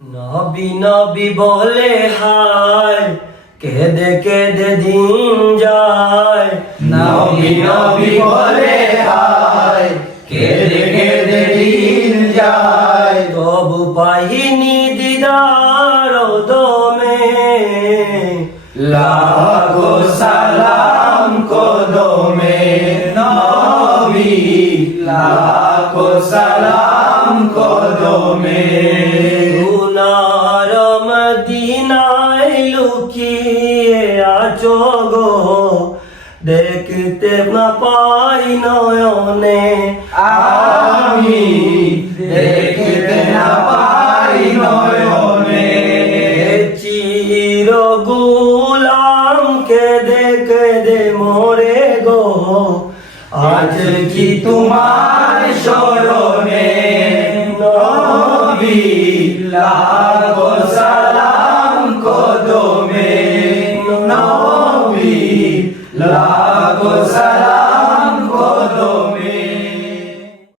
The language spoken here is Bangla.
নবী নবী বলে হায়, কেঁদে কেঁদে দিন যায়। নবী নবী বলে হায়, কেঁদে কেঁদে দিন যায়। তবু পাইনি দিদার দমে, লাখো সালাম কদমে নবী, লাখো সালাম কদমে। গুনার মদিনায় লুকিয়ে আছো গো, দেখতে না পাই নয়নে। আমি দেখতে না পাই নয়নে। চির গুলাম কেঁদে কেঁদে মরে গো, আজ কি তোমার শরণে নবী, লাখো